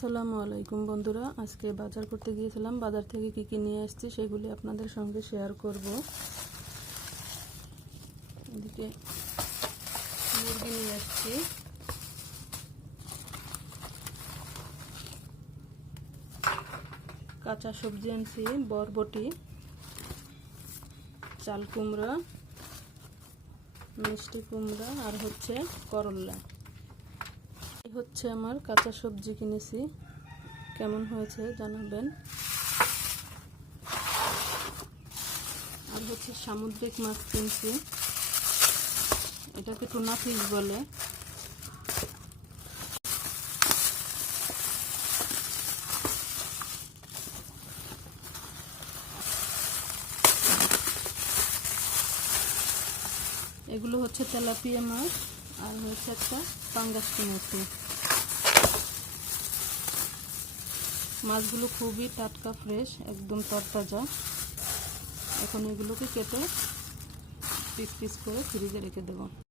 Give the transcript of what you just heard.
আসসালামু আলাইকুম বন্ধুরা, আজকে বাজার করতে গিয়েছিলাম। বাজার থেকে কি কি নিয়ে আসছি সেগুলি আপনাদের সঙ্গে শেয়ার করব। এদিকে মুরগি নিয়ে আসছি, কাঁচা সবজি আনছি, বরবটি, চাল কুমড়া, মিষ্টি কুমড়া আর হচ্ছে করলা। এই হচ্ছে আমার কাঁচা সবজি কিনেছি, কেমন হয়েছে জানাবেন। আর হচ্ছে সামুদ্রিক মাছ কিনছি, এটাকে টুনা ফিশ বলে। এগুলো হচ্ছে তেলাপিয়া মাছ আর হচ্ছে একটা পাঙ্গাস কিনেছি। মাছগুলো খুবই টাটকা, ফ্রেশ, একদম তরতাজা। এখন এগুলোকে কেটে পিস পিস করে ফ্রিজে রেখে দেবো।